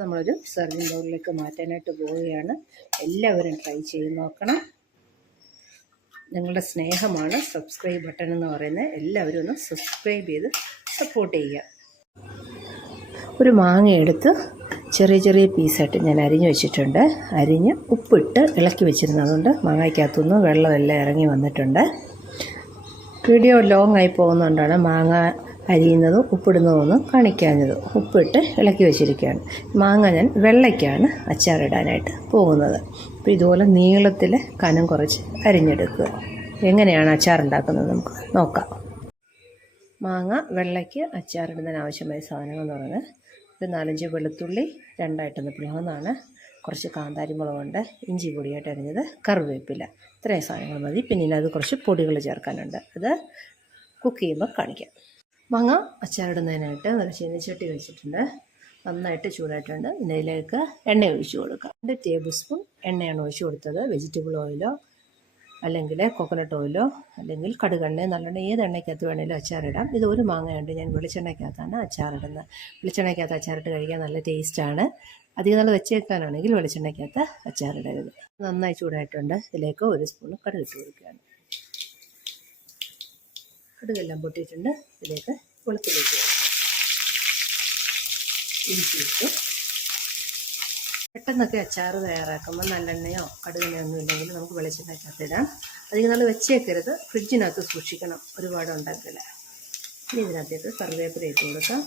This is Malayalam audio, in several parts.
നമ്മളൊരു സെർവിങ് ബൗളിലേക്ക് മാറ്റാനായിട്ട് പോവുകയാണ്. എല്ലാവരും ട്രൈ ചെയ്ത് നോക്കണം. നിങ്ങളുടെ സ്നേഹമാണ് സബ്സ്ക്രൈബ് ബട്ടൺ എന്ന് പറയുന്നത്. എല്ലാവരും ഒന്ന് സബ്സ്ക്രൈബ് ചെയ്ത് സപ്പോർട്ട് ചെയ്യുക. ഒരു മാങ്ങ എടുത്ത് ചെറിയ ചെറിയ പീസായിട്ട് ഞാൻ അരിഞ്ഞ് വെച്ചിട്ടുണ്ട്. അരിഞ്ഞ് ഉപ്പിട്ട് ഇളക്കി വെച്ചിരുന്നതുകൊണ്ട് മാങ്ങയ്ക്കകത്തുനിന്ന് വെള്ളമെല്ലാം ഇറങ്ങി വന്നിട്ടുണ്ട്. വീഡിയോ ലോങ് ആയി പോകുന്നതുകൊണ്ടാണ് മാങ്ങ അരിയുന്നതും ഉപ്പിടുന്നതൊന്നും കാണിക്കാഞ്ഞത്. ഉപ്പിട്ട് ഇളക്കി വെച്ചിരിക്കുകയാണ്. മാങ്ങ ഞാൻ വെള്ളയ്ക്കാണ് അച്ചാറിടാനായിട്ട് പോകുന്നത്. അപ്പോൾ ഇതുപോലെ നീളത്തിൽ കനം കുറച്ച് അരിഞ്ഞെടുക്കുക. എങ്ങനെയാണ് അച്ചാറുണ്ടാക്കുന്നത് നമുക്ക് നോക്കാം. മാങ്ങ വെള്ളയ്ക്ക് അച്ചാറിടുന്നതിന് ആവശ്യമായ സാധനങ്ങൾ എന്ന് പറയുന്നത് ഒരു നാലഞ്ച് വെളുത്തുള്ളി രണ്ടായിട്ടൊന്ന് പിളർന്നാണ് കുറച്ച് കാന്താരി മുളകുണ്ട് ഇഞ്ചി പൊടിയായിട്ട് അരിഞ്ഞത് കറിവേപ്പില. ഇത്രയും സാധനങ്ങൾ മതി. പിന്നെ അത് കുറച്ച് പൊടികൾ ചേർക്കാനുണ്ട്. അത് കുക്ക് ചെയ്യുമ്പോൾ കാണിക്കാം. മാങ്ങ അച്ചാറിടുന്നതിനായിട്ട് ഒരു ചീനിച്ചട്ടി വെച്ചിട്ടുണ്ട്. നന്നായിട്ട് ചൂടായിട്ടുണ്ട്. ഇതിലേക്ക് എണ്ണ ഒഴിച്ചു കൊടുക്കുക രണ്ട് ടേബിൾ സ്പൂൺ എണ്ണയാണ് ഒഴിച്ചു കൊടുത്തത്. വെജിറ്റബിൾ ഓയിലോ അല്ലെങ്കിൽ കോക്കനട്ട് ഓയിലോ അല്ലെങ്കിൽ കടുകെണ്ണ നല്ലെണ്ണ ഏത് എണ്ണയ്ക്കകത്ത് വേണേലും അച്ചാറിടാം. ഇത് ഒരു മാങ്ങയുണ്ട് ഞാൻ വെളിച്ചെണ്ണയ്ക്കകത്താണ് അച്ചാറിടുന്നത്. വെളിച്ചെണ്ണയ്ക്കകത്ത് അച്ചാറിട്ട് കഴിക്കാൻ നല്ല ടേസ്റ്റാണ്. അധികം നാൾ വെച്ചേക്കാനാണെങ്കിൽ വെളിച്ചെണ്ണയ്ക്കകത്ത് അച്ചാറിടരുത്. നന്നായി ചൂടായിട്ടുണ്ട്. ഇതിലേക്ക് ഒരു സ്പൂൺ കടുകിട്ട് കൊടുക്കുകയാണ്. കടുകെല്ലാം പൊട്ടിയിട്ടുണ്ട്. ഇതിലേക്ക് വെളുത്തുള്ളിട്ട് ഇഞ്ചി പെട്ടെന്നൊക്കെ അച്ചാർ തയ്യാറാക്കുമ്പോൾ നല്ലെണ്ണയോ കടുകെണ്ണയോ ഒന്നും ഇല്ലെങ്കിൽ നമുക്ക് വെളിച്ചെണ്ണയ്ക്കകത്ത് ഇടാം. അധികം നാൾ വെച്ചേക്കരുത്. ഫ്രിഡ്ജിനകത്ത് സൂക്ഷിക്കണം. ഒരുപാട് ഉണ്ടാക്കില്ല. ഇനി ഇതിനകത്തേക്ക് കറിവേപ്പില ഇട്ട് കൊടുക്കാം.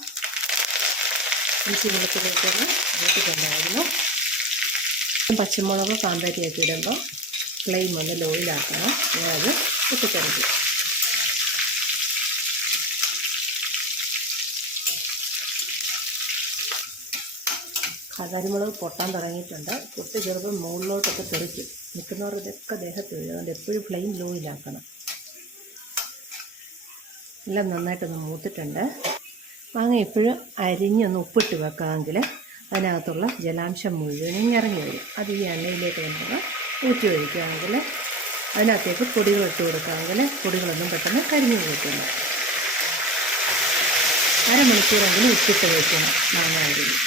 ഇഞ്ചി വെളുപ്പിലേക്കൊന്ന് വീട്ടിൽ തന്നെയായിരുന്നു പച്ചമുളക് കാന്താരിയാക്കി ഇടുമ്പോൾ ഫ്ലെയിം ഒന്ന് ലോയിലാക്കണം ഞാനത് പൊട്ടിക്കറിക്കും കാന്താരിമുളക് പൊട്ടാൻ തുടങ്ങിയിട്ടുണ്ട്. പൊട്ടി ചെറുപ്പം മുകളിലോട്ടൊക്കെ തെറിക്കും നിൽക്കുന്നവർ ഇതൊക്കെ ദേഹത്ത് വീഴും. അതുകൊണ്ട് എപ്പോഴും ഫ്ലെയിം ലോയിലാക്കണം എല്ലാം നന്നായിട്ടൊന്ന് മൂത്തിട്ടുണ്ട്. മാങ്ങ എപ്പോഴും അരിഞ്ഞൊന്ന് ഉപ്പിട്ട് വെക്കാമെങ്കിൽ അതിനകത്തുള്ള ജലാംശം മുഴുവനും ഇറങ്ങി വരും. അത് ഈ എണ്ണയിലേക്ക് നമുക്ക് ഊറ്റി ഒഴിക്കുകയാണെങ്കിൽ അതിനകത്തേക്ക് പൊടികൾ ഇട്ട് കൊടുക്കുകയാണെങ്കിൽ പൊടികളൊന്നും പെട്ടെന്ന് കരിഞ്ഞു പോയിട്ടില്ല അരമണിക്കൂറെങ്കിലും ഉപ്പിട്ട് വയ്ക്കണം മാങ്ങ അരിഞ്ഞ്.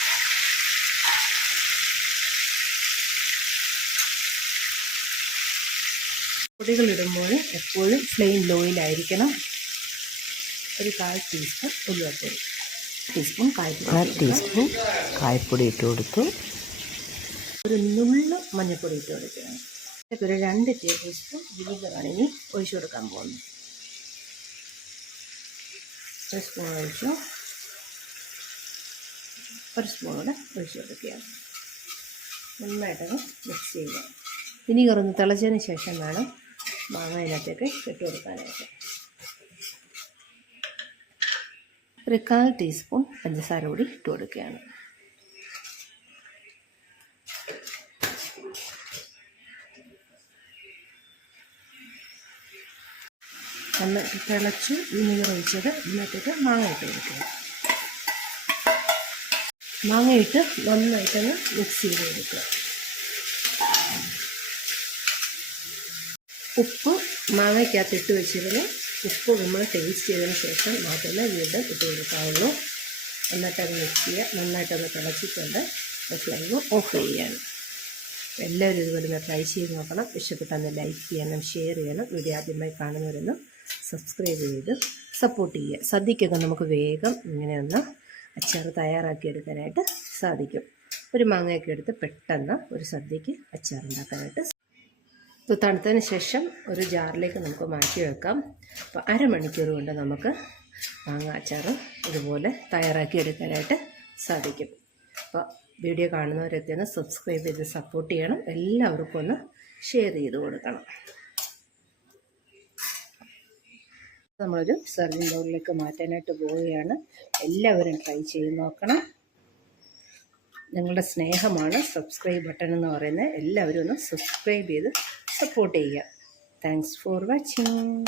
പൊടികളിടുമ്പോൾ എപ്പോഴും ഫ്ലെയിം ലോയിലായിരിക്കണം ഒരു കാൽ ടീസ്പൂൺ ഉലുവപ്പൊടി. ടീസ്പൂൺ കായ്പൊടി കാൽ ടീസ്പൂൺ കായപ്പൊടി ഇട്ട് കൊടുത്തു ഒരു നുള്ള് മഞ്ഞൾപ്പൊടി ഇട്ട് കൊടുക്കുകയാണ് ഒരു രണ്ട് ടേബിൾ സ്പൂൺ വിനീഗറാണ് ഇനി ഒഴിച്ചു കൊടുക്കാൻ പോകുന്നത്. ഒരു സ്പൂൺ ഒഴിച്ചു. ഒരു സ്പൂൺ കൂടെ ഒഴിച്ചു കൊടുക്കുകയാണ് നന്നായിട്ടത് മിക്സ് ചെയ്യുക. വിനീഗർ ഒന്ന് തിളച്ചതിന് ശേഷം വേണം മാങ്ങ അതിനകത്തേക്ക് ഇട്ട് കൊടുക്കാനായിട്ട് ഒരു കാൽ ടീസ്പൂൺ പഞ്ചസാര കൂടി ഇട്ട് കൊടുക്കുകയാണ് ഒന്ന് തിളച്ച് വിനീഗർ ഒഴിച്ചത് ഇതിനകത്തേക്ക് മാങ്ങ ഇട്ട് കൊടുക്കുക. മാങ്ങയിട്ട് നന്നായിട്ടൊന്ന് മിക്സ് ചെയ്ത് കൊടുക്കുക. ഉപ്പ് മാങ്ങയ്ക്കകത്ത് ഇട്ട് വെച്ചിരുന്നു. ഉപ്പ് നമ്മൾ ടേസ്റ്റ് ചെയ്തതിന് ശേഷം മാത്രമേ വീണ്ടും ഇട്ട് കൊടുക്കാവുള്ളൂ. നന്നായിട്ടത് മിക്സ് ചെയ്യുക. നന്നായിട്ടത് തിളച്ചിട്ടുണ്ട്. ഫ്ലെയിം ഓഫ് ചെയ്യാണ്. എല്ലാവരും ഇതുപോലെ ട്രൈ ചെയ്ത് നോക്കണം. ഇഷ്ടപ്പെട്ടാൽ ലൈക്ക് ചെയ്യണം ഷെയർ ചെയ്യണം വീഡിയോ ആദ്യമായി കാണുന്നവരൊന്ന് സബ്സ്ക്രൈബ് ചെയ്ത് സപ്പോർട്ട് ചെയ്യുക. സദ്യക്കൊക്കെ നമുക്ക് വേഗം ഇങ്ങനെ ഒന്ന് അച്ചാർ തയ്യാറാക്കിയെടുക്കാനായിട്ട് സാധിക്കും. ഒരു മാങ്ങയൊക്കെ എടുത്ത് പെട്ടെന്ന് ഒരു സദ്യക്ക് അച്ചാർ ഉണ്ടാക്കാനായിട്ട് ഇത് തണുത്തതിന് ശേഷം ഒരു ജാറിലേക്ക് നമുക്ക് മാറ്റി വെക്കാം. അപ്പോൾ അരമണിക്കൂർ കൊണ്ട് നമുക്ക് മാങ്ങ അച്ചാർ ഇതുപോലെ തയ്യാറാക്കി എടുക്കാനായിട്ട് സാധിക്കും. അപ്പോൾ വീഡിയോ കാണുന്നവരൊക്കെ ഒന്ന് സബ്സ്ക്രൈബ് ചെയ്ത് സപ്പോർട്ട് ചെയ്യണം. എല്ലാവർക്കും ഒന്ന് ഷെയർ ചെയ്ത് കൊടുക്കണം. നമ്മളൊരു സെർവിങ് ബൗളിലേക്ക് മാറ്റാനായിട്ട് പോവുകയാണ്. എല്ലാവരും ട്രൈ ചെയ്ത് നോക്കണം. നിങ്ങളുടെ സ്നേഹമാണ് സബ്സ്ക്രൈബ് ബട്ടൺ എന്ന് പറയുന്നത്. എല്ലാവരും ഒന്ന് സബ്സ്ക്രൈബ് ചെയ്ത് സപ്പോർട്ട് ചെയ്യുക. Thanks for watching